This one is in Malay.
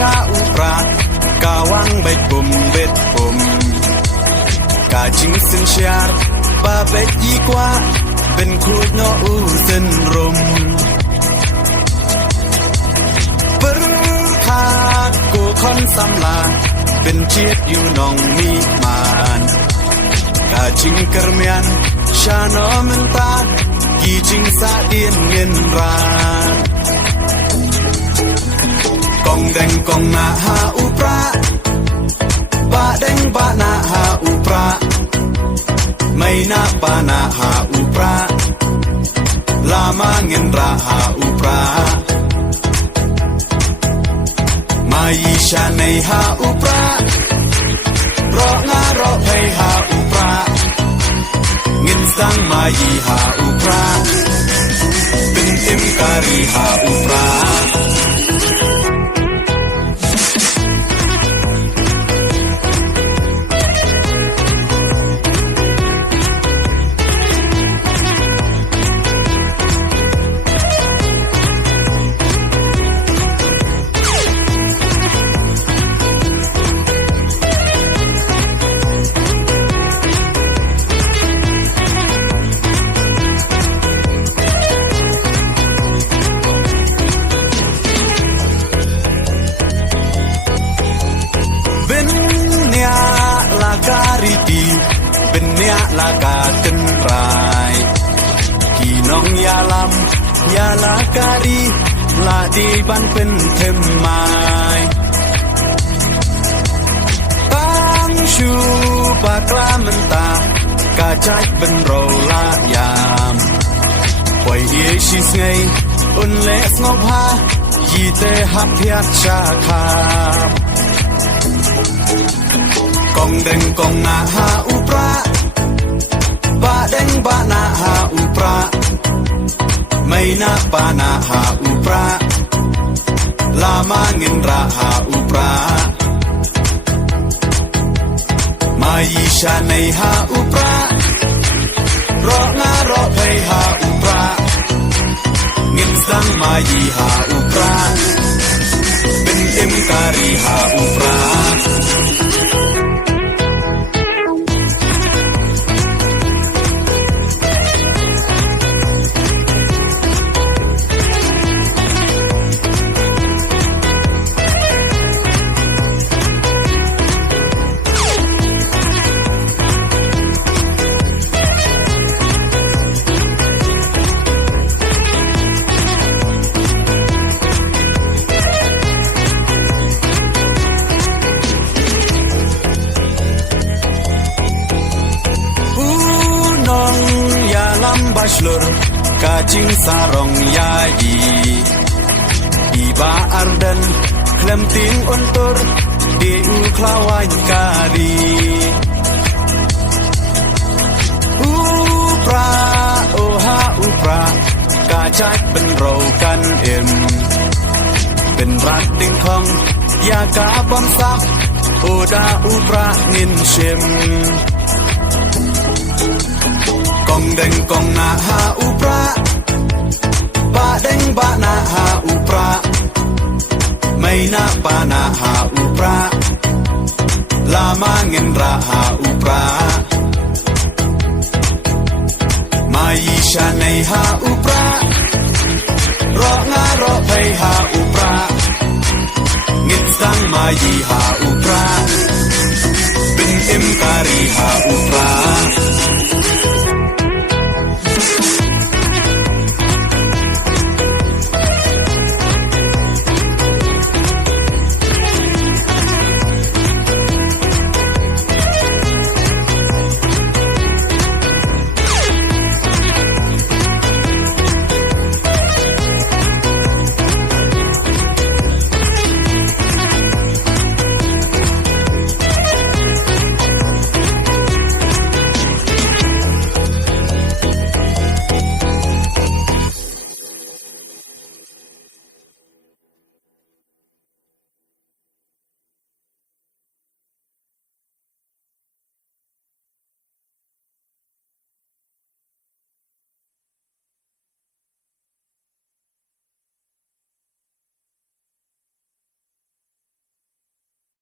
ya upra kawang baik bum bet bum kajing sen syar ba bet yi kwa ben khut no u sen rum per khat ko khon sam la ben chiet yu nong mi man kajing kermian shano menta kijing sa dien ngin ra kong deng kong na ha upra ba deng ba na ha upra mai na pa na ha upra lama ngin ra ha upra mai sha nei ha upra ro nga ro phei ha upra ngin sang mai ha upra bin tim kari ha upra benya laga tenrai kinong yalam yala kari la di ban pen them mai bang shu bakla menta kajai ben ro la yam poi ye shi ngai un le ngop ha yi te hap hiat cha kha kong deng kong na ha upra ba deng ba na ha upra mai na pa na ha upra lama ngin ra ha upra mai sha nei ha upra ro nga ro phei ha upra ngin sang mai ha upra bin tim kari ha upra Bashlur kajing sarong yayi iba ardan klemting untur di uklawan kari upra oha upra kajak benrokan em benrat ding kong ya ka bom sak oda upra ngin shim kong deng kong na ha upra ba deng ba na ha upra mai na pa na ha upra lama ngin ra ha upra mai sha nei ha upra ro nga ro phei ha upra ngin sang mai ha